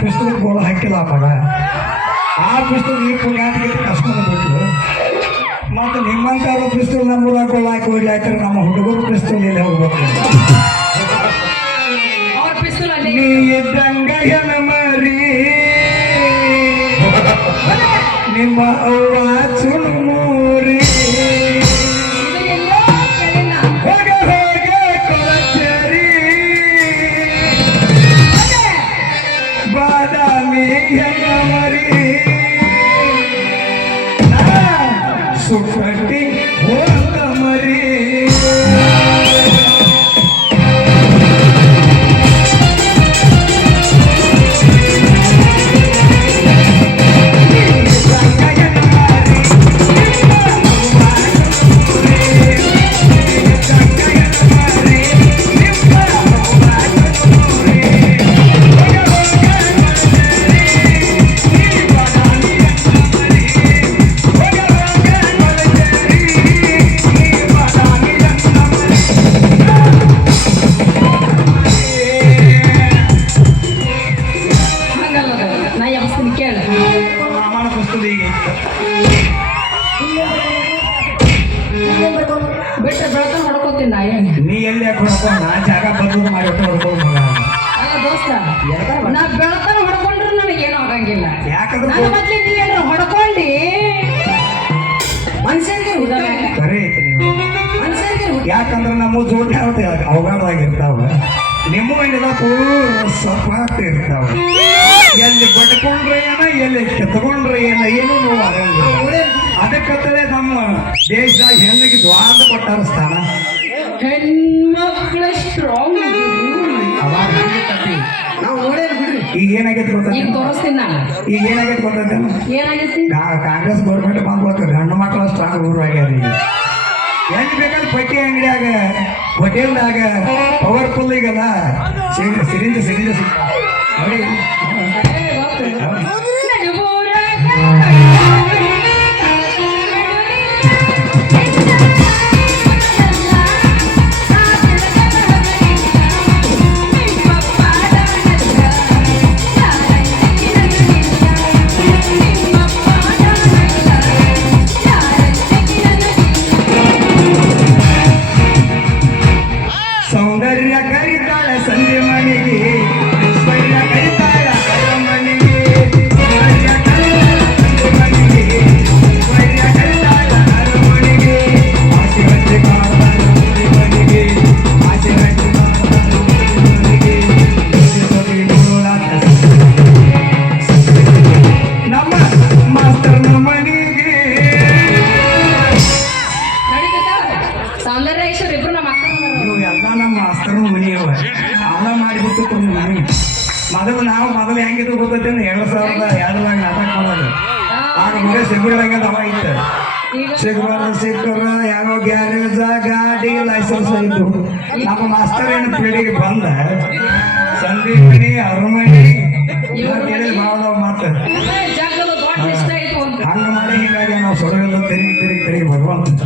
ಪಿಸ್ತೂಲ್ ಗೋಳ ಹಾಕಿಲ್ಲ ಮಗ. ಆ ಪಿಸ್ತೂಲ್ ಈ ಪುಣ್ಯಾಟಿಗೆ ಕಸ್ಕೊಂಡು ಬಿಟ್ರು. ಮತ್ತು ನಿಮ್ಮಂಥವ್ರು ಪಿಸ್ತೂಲ್ ನಮ್ಮೂರ ಗೋಳ ಹಾಕಿ ಹೊಡ್ಲಾಯ್ತಾರೆ, ನಮ್ಮ ಹುಡುಗರು ಪಿಸ್ತೂಲ್ ಇಲ್ಲಿ ಹೋಗ್ಬೇಕು. ನೀ ಇದ್ದಂಗ ಮರಿ ನಿಮ್ಮ ಅವ್ವ ಚುರುಮುರಿ ಹೋಗ ಹೋಗ ಕೊಳಚೇರಿ ಬಾದಾಮಿ ಹೆಂಗ ಮರಿ ಸುಟ್ಟಿ ಹೋಗ ಮರಿ. ನೀ ಎಲ್ಲಿ ಹೊಡ್ಕೊ, ನಾ ಜಾಗ ಬದಲು ಮಾಡಿ ಹೊಡ್ಕೊಂಡು ಮಗ. ದೋಸ್ತ ನಾ ಬೆಳತನ ಹೊಡ್ಕೊಂಡ್ರು ನನಗೇನು ಆಗಂಗಿಲ್ಲ. ಯಾಕಂದ್ರೆ ನನ್ನ ಮೊದ್ಲು ನೀ ಏನಾರ ಹೊಡ್ಕೊಂಡಿ ಮನುಷ್ಯರಿಗೆ ಕರೆ ಐತಿ ನೀವು. ಮನುಷ್ಯರಿಗೆ ಯಾಕಂದ್ರೆ ನಮ್ಮ ಜೋಡಿ ಅವಘಾಡವಾಗಿರ್ತಾವ, ನಿಮ್ಮ ಮನೆಲ್ಲ ಪೂರ್ಣ ಸಪಾಟ್ ಇರ್ತಾವ. ಎಲ್ಲಿ ಬಡ್ಕೊಂಡ್ರೆ ಏನ, ಎಲ್ಲಿ ಕೆತ್ಕೊಂಡ್ರೆ ಏನ, ಏನು ನೋವು ಆಗಂಗಿಲ್ಲ. ಅದಕ್ಕತ್ತಲೇ ನಮ್ಮ ದೇಶದಾಗ ಹೆಣ್ಣಿಗೆ ದ್ವಾರ ಕೊಟ್ಟಾರ ಸ್ಥಾನ. ಹೆಣ್ಮಕ್ಳ ಸ್ಟ್ರಾಂಗ್ ಅವಾಗ ನಾವು ನೋಡೇನು ಬಿಡ್ರಿ. ಈಗ ಏನಾಗೈತಿ ಗೊತ್ತ, ಈಗ ತೋರಿಸ್ತೀನಿ ನಾನು. ಈಗ ಏನಾಗೈತಿ ಗೊತ್ತೈತೆ, ಏನಾಗೈತಿ? ಕಾಂಗ್ರೆಸ್ ಗೌರ್ಮೆಂಟ್ ಬಂದ್ಬೇಕು, ಗಂಡು ಮಕ್ಕಳ ಸ್ಟ್ರಾಂಗ್ ಊರು ಆಗ್ಯಾರ. ಈಗ ಎಲ್ಲಿ ಬೇಕಾದ್ರೆ ಪಟ್ಟಿ ಅಂಗಡಿಯಾಗ ಹೋಟೆಲ್ದಾಗ ಪವರ್ಫುಲ್ ಈಗಲ್ಲ ಸಿರಿಂಜ್ ಸಿಗ್ತಾವ ನೋಡಿ. ಸೌಂದರ್ಯ ಕರಿತಾಳ ಸಂಜೆ ಮನೆಗೆ, ಐಶ್ವರ್ಯ ಕರಿತಾಳ ಮನೆಗೆ, ಸೌಂದರ್ಯ ಕರಿತಾಳ ಸಂಜೆ ಮನೆಗೆ, ಐಶ್ವರ್ಯ ಕರಿತಾಳ ಮನೆಗೆ, ಆಸೆ ಹಚ್ಚಿ ಕಾಡ್ತಾಳ ಮನೆಗೆ, ಆಸೆ ಹಚ್ಚಿ ಕಾಡ್ತಾಳ ಮನೆಗೆ, ನಮ್ಮ ಮಾಸ್ತರ್ನ ಮನೆಗೆ. ಸೌಂದರ್ಯ ಐಶ್ವರ್ಯ ಇಬ್ರು ನಮ್ಮ ಅಕ್ಕ ಇವು ಎಲ್ಲ ನಮ್ಮ ಮಾಸ್ತರ್ನ ಮನೆಯವ. ಅವನ ಮಾಡಿಬಿಟ್ಟು ಮನೆ ಮೊದಲು ಹೆಂಗಿದ್ರು ಗೊತ್ತೈತೆ, 2002 ನಾಟಕ ಮಾಡೋದು. ಆಗ ಬರೀ ಸಿಗ್ಬಿಡಂಗ ಅವ ಇತ್ತು. ಸಿಕ್ಕರ ಯಾರೋ ಗ್ಯಾರೇಜ ಗಾಡಿ ಲೈಸೆನ್ಸ್ ಇದ್ದು. ನಮ್ಮ ಮಾಸ್ತರ್ ಏನು ಪೀಳಿಗೆ ಬಂದ ಸಂದೀಪನಿ ಅರಮನೆ ಕೇಳಿ ಭಾಳ ಮಾತು ಹಂಗ ಮಾಡಿ. ಹೀಗಾಗಿ ನಾವು ಸೊರಗಲ್ಲ ತಿರುಗಿ ಭಗವಂತ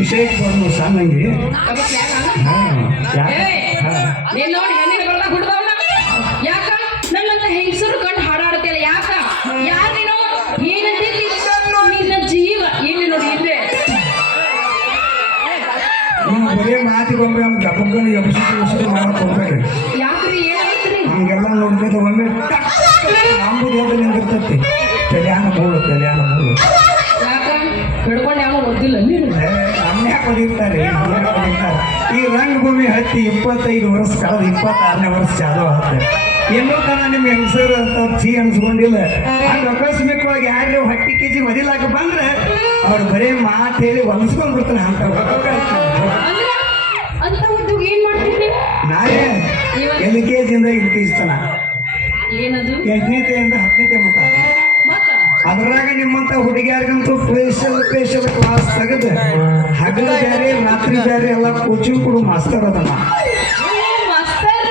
ವಿಷಯಕ್ಕೆ ಬರೋದು ಸಾಲಂಗಿ ನೀನ್ ನೋಡಿ ಹೆಣ್ಣಿಗೆ ಬರ್ತಾ ಹುಡ್ದವನ ಯಾಕ ನನ್ನಂತ ವರ್ಷಕ್ಕೊಮ್ಮೆ ಅವ್ನು ಗಬ್ಬನ್ನು ಎಬ್ಬಿಸಿ ಮಾಡಕ್ಕೆ ಹೋಗ್ಬೇಡ್ರಿ. ಯಾಕ್ರಿ ಏನಾಗ್ತ್ರಿ? ಹಂಗೆಲ್ಲ ನೋಡ್ಬೇಕು ಒಮ್ಮೆ ನಂಬುದು ಅಂತ ನಿಂದಿರ್ತೈತಿ. ಕಲ್ಯಾಣ ಮೂಳು ಯಾಕ ಹಿಡ್ಕೊಂಡು ಯಾವ ಓದಿಲ್ಲ ನೀನು? ಅನ್ಯಾಕೆ ಹೊಡಿತಾರೆ ಈ ರಂಗಭೂಮಿ ಹತ್ತಿ 25 ವರ್ಷ ಕಳೆದ 26ನೇ ವರ್ಷ ಚಾಲು ಆಗುತ್ತೆ. ಇನ್ನೂ ತನ ನಿಮ್ಮ ಹೆಂಗಸರು ಅಂತ ಚೀ ಅನ್ಸ್ಕೊಂಡಿಲ್ಲ. ಹಂಗೆ ಆಕಸ್ಮಿಕವಾಗಿ ಯಾರು ಹೊಟ್ಟಿ ಕೆಜಿ ಒದಿಲಾಕ ಬಂದ್ರೆ ಅವ್ರು ಬರೀ ಮಾತು ಹೇಳಿ ಹೊಲಿಸ್ಕೊಂಡ್ಬಿಡ್ತಾನೆ. ಅಂತ ಅಂದ್ರ ಅಂತ ಉದ್ಯೋಗ ಏನ್ ಮಾಡ್ತಿದ್ರಿ? ನಾನೇ LKG ಇಂದ LKG ತನ ಏನದು? 8ನೇತೆಯಿಂದ 10ನೇತೆ ಮಟ್ಟ. ಮತ್ತ ಅದ್ರಾಗ ನಿಮ್ಮಂತ ಹುಡುಗಿಯಾರಿಗಂತೂ ಸ್ಪೆಷಲ್ ಕ್ಲಾಸ್ ತೆಗೆದು ಹಗಲು ಬೇರೆ ರಾತ್ರಿ ಬೇರೆ ಎಲ್ಲ ಕೋಚಿಂಗ್ ಕೊಡು ಮಾಸ್ತರ್ ಅದನ್ನ. ಮಾಸ್ತರ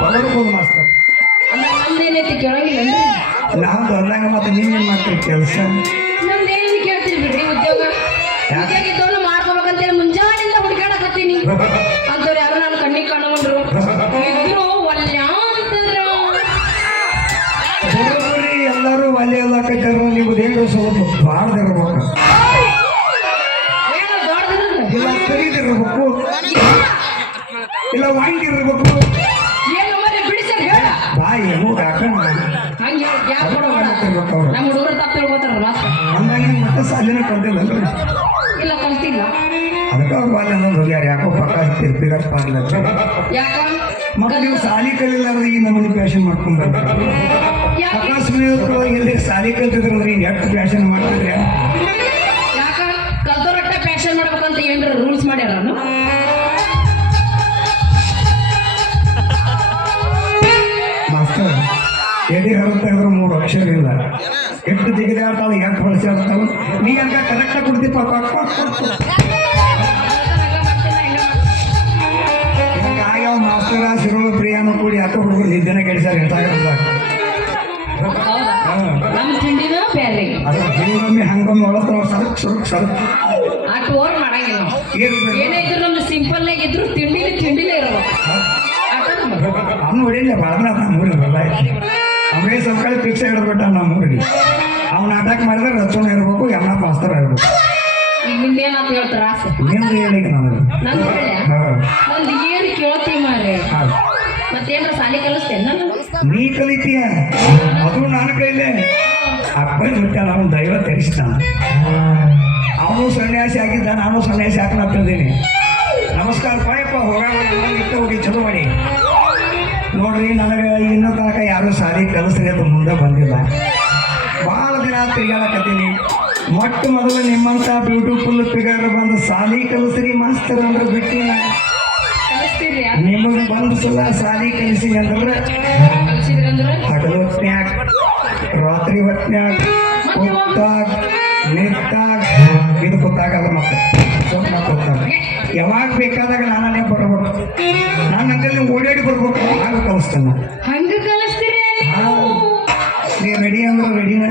ಪವರ್ಫುಲ್ ಮಾಸ್ತರ್. ನಮ್ದೇನೈತಿ ಕೇಳಂಗಿಲ್ಲ? ನಾವು ಬಂದಾಗ ಮತ್ತೆ ನೀವೇನ್ ಮಾಡ್ತೀರಿ ಕೆಲಸ? ನಮ್ದೇನು ಕೇಳ್ತೀರಿ ಬಿಡ್ರಿ. ಉದ್ಯೋಗ ಇದ್ದವನು ಮಾಡ್ಕೋಬೇಕಂತೇಳಿ ಮುಂಜಾನೆಯಿಂದ ಹುಡುಕಾಡಕತ್ತೀನಿ. ಅಂತವ್ರು ಯಾರು ನಾನು ಕಣ್ಣಿಗೆ ಕಾಣಕೊಂಡ್ರು ಇದ್ರು ಒಲ್ಯ ಅಂತಾರ. ಬರೋಬ್ಬರಿ ಎಲ್ಲರೂ ಒಲೆ ಎಲ್ಲಾಕತ್ತಾರ. ನೀವು ದೇವ್ರ ಸ್ವಲ್ಪ ಬಾಳ್ದಿರ್ಬೇಕು, ಏನೋ ದೊಡ್ಡದಿರೋದು ಇಲ್ಲ ಕರೀದಿರ್ಬೇಕು, ಇಲ್ಲ ವಾಂಗಿರ್ಬೇಕು. ಏನು ಮತ್ತೆ ಬಿಡಿಸ್ಯಾರ ಹೇಳ. ಬಾಯಿ ಏನೋ ಹಾಕಣ್ಣ ಹಂಗೆ ಯಾಕೆ ಕೊಡೋಣ? ನಮ್ಮ ಹುಡುಗರು ತಪ್ಪು ತಿಳ್ಕೊತಾರ ಮಾತ್ರ. ಅಂದಾಗ ಮತ್ತೆ ಸಾಲಿನ ಕಲ್ತಿಲ್ಲಲ್ರಿ. ಇಲ್ಲ ಕಲ್ತಿಲ್ಲ. ಅದಕ್ಕೆ ಅವ್ರು ಬಾಲ್ಯ ಅನ್ನೋದು ಹೋಗ್ಯಾರ. ಯಾಕೋ ಪಕ್ಕ ತಿರ್ಪಿಗಪ್ಪ ಆಗ್ಲತ್ತ. ಯಾಕ ಮತ್ತೆ ನೀವು ಸಾಲಿ ಕಲಿಲಾರ್ದ ಈ ನಮ್ಮನೆ ಫ್ಯಾಷನ್ ಮಾಡ್ಕೊಂಡು ಬರ್ತಾರೆ. ಅಕಸ್ಮಾತ್ ಎಲ್ಲಿ ಸಾಲಿ ಕಲ್ತಿದ್ರಂದ್ರೆ ಎಷ್ಟು ಫ್ಯಾಷನ್ ಮಾಡ್ತಿದ್ರೆ? ಯಾಕ ಕಲ್ತೋರಟ್ಟ ಫ್ಯಾಷನ್ ಮಾಡ್ಬೇಕಂತ ಏನ್ರ ರೂಲ್ಸ್ ಮಾಡ್ಯಾರ? ಮಾಸ್ತರ್ ಎಡಿ ಹರತಾಯಿದ್ರು 3 ಅಕ್ಷರ ಇಲ್ಲ. ಎಷ್ಟು ಜಿಗಿದೆ ಆಡ್ತಾವ, ಎಷ್ಟು ಬಳಸಿ ಆಡ್ತಾವ. ನೀ ಹಂಗ ಕರೆಕ್ಟಾಗಿ ಕೊಡ್ತೀಪ. ಹಿಂಗಾಗ್ಯಾವ ಮಾಸ್ತರ ಶಿರೋಳ ಪ್ರಿಯಾನು ಕೂಡಿ ಆಟ ಹುಡುಗರು ನಿದ್ದೆನ ಕೆಡಿಸ್ಯಾರ. ನಮ್ಮ ತಿಂಡಿನ ಬೇರೆ. ಅದು ಹಿಂಗೊಮ್ಮೆ ಹಂಗೊಮ್ಮೆ ಒಳಗೆ ಸರಕ್ ಅಷ್ಟು ಓವರ್ ಮಾಡಂಗಿಲ್ಲ. ಏನೇ ಇದ್ರು ನಮ್ದು ಸಿಂಪಲ್ ಆಗಿ ಇದ್ರು ತಿಂಡಿಲೇ ಇರಬೇಕು. ಅವ್ನು ಹೊಡಿಲ್ಲ ಬಾಳ ನಮ್ಮೂರಿಗೆ ಬರಲ್ಲ. ಅವೇ ಸಬ್ಕಳಿ ಪಿಕ್ಸ್ ಹಿಡಿದ್ಬಿಟ್ಟ ನಮ್ಮೂರಿಗೆ. ಅವ್ನು ಅಟ್ಯಾಕ್ ಮಾಡಿದ್ರೆ ರಚನೆ ಇರ್ಬೇಕು, ಎಲ್ಲ ಮಾಸ್ತರ್ ಇರ್ಬೇಕು. ಈಗ ನಿಮ್ದೇನಂತ ಹೇಳ್ತಾರ? ಏನು ಹೇಳಿಕ್ಕೆ ನನಗೆ ನಂದು ಹೇಳ ನಂದು ಏನು ಕೇಳ್ತೀವಿ ಮಾರ್ರೆ. ಮತ್ತೇನ್ರ ಸಾಲಿ ಕಲಿಸ್ತೇನೆ ನಾನು? ನೀ ಕಲಿತೀಯ, ಅದು ನನ್ನ ಕೈಲೇ. ಅಪ್ಪನ ಬಿಟ್ಟ ನಾವು ದೈವ ತೆರಿಸ್ತಾನ. ಅವನು ಸನ್ಯಾಸಿ ಆಗಿದ್ದ, ನಾನು ಸನ್ಯಾಸಿ ಹಾಕಲತ್ತಿದ್ದೀನಿ. ನಮಸ್ಕಾರ ಪಾಯಪ್ಪ ಹೋಗಿತ್ತ ಹೋಗಿ ಚಲೋ ಮಾಡಿ ನೋಡ್ರಿ. ನನಗೆ ಇನ್ನೂ ತನಕ ಯಾರು ಸಾಲಿ ಕಲಿಸ್ರಿ ಅದು ಮುಂದೆ ಬಂದಿಲ್ಲ. ಭಾಳ ದಿನ ತಿರ್ಗಾಡಕತ್ತೀನಿ. ಮೊಟ್ಟ ಮೊದಲು ನಿಮ್ಮಂತ ಬ್ಯೂಟಿಫುಲ್ ಫಿಗರ್ ಬಂದು ಸಾಲಿ ಕಲಿಸ್ರಿ ಮಾಸ್ತರ್ ಅಂದ್ರೆ ಬಿಟ್ಟಿಲ್ಲ. ಕಲಿಸ್ತೀರಿ? ನಿಮಗೆ ಬಂದು ಸಲ ಸಾಲಿ ಕಲಿಸಿ ಅಂದ್ರೆ ಕಲಿಸಿದ್ರಂದ್ರ ಹಗಲು ಹೊತ್ನ್ಯಾಗ, ರಾತ್ರಿ ಹೊತ್ನ್ಯಾಗ, ಕೂತಾಗ, ನಿಂತಾಗ, ಇದು ಗೊತ್ತಾಗಲ್ಲ. ಮತ್ತೆ ಸ್ವಲ್ಪ ಗೊತ್ತಾಗ ಯಾವಾಗ ಬೇಕಾದಾಗ ನಾನೇ ಬರ್ಬೇಕು. ನಾನು ಹಂಗಲ್ಲಿ ಓಡಾಡಿ ಬರ್ಬೇಕು. ಆಗ ಕಲಿಸ್ತೇನೆ. ಹಂಗ ಕಲಿಸ್ತೀರಿ? ನೀ ರೆಡಿ ಅಂದ್ರೆ ರೆಡಿನ.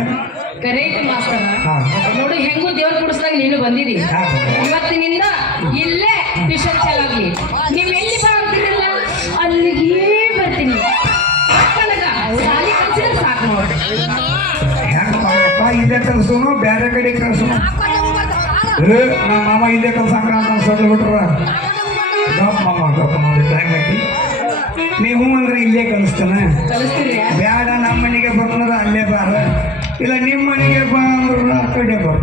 ಕರೆಕ್ಟ್ ಮಾಸ್ತರ. ಹಾಂ ನೋಡು ಹೆಂಗೂ ದೇವ್ರ ಕುಡಿಸ್ದಾಗ ನೀನು ಬಂದಿದಿ. ಹಾಂ ಇವತ್ತಿನಿಂದ ಇಲ್ಲೇ ಟ್ಯೂಷನ್ ಚಾಲಾಗ್ಲಿ. ನೀವು ಎಲ್ಲಿ ಬರ್ತೀರಲ್ಲ ಅಲ್ಲಿಗೆ ಬರ್ತೀನಿ. ನನಗ ಸಾಲಿ ಕಲಿಸಿದ್ರೆ ಸಾಕು ನೋಡಿ. ಹೆಂಗಪ್ಪ ಇಲ್ಲೇ ಕಲ್ಸೋನು ಬೇರೆ ಕಡೆ ಕಲ್ಸೋನು? ನಮ್ಮ ಮಾಮ ಇಲ್ಲೇ ಕಲ್ಸಂಗ ಅಂತ ಸೊಳ್ಳು ಬಿಟ್ರ ಗಪ್ ಮಾಮ ಗಪ್ ನೋಡಿ ಟೈಮ್ ಹಾಕಿ ನೀವು ಅಂದ್ರೆ ಇಲ್ಲೇ ಕಲಿಸ್ತಾನೆ. ಕಲಿಸ್ತೀರಿ? ಬೇಡ ನಮ್ಮ ಮನೆಗೆ ಬರ್ತಾರ ಅಲ್ಲೇ ಬಾರ, ಇಲ್ಲ ನಿಮ್ಮ ಮನೆಗೆ ಬಾ ಅಂದ್ರೆ ಆ ಕಡೆ ಬರ್.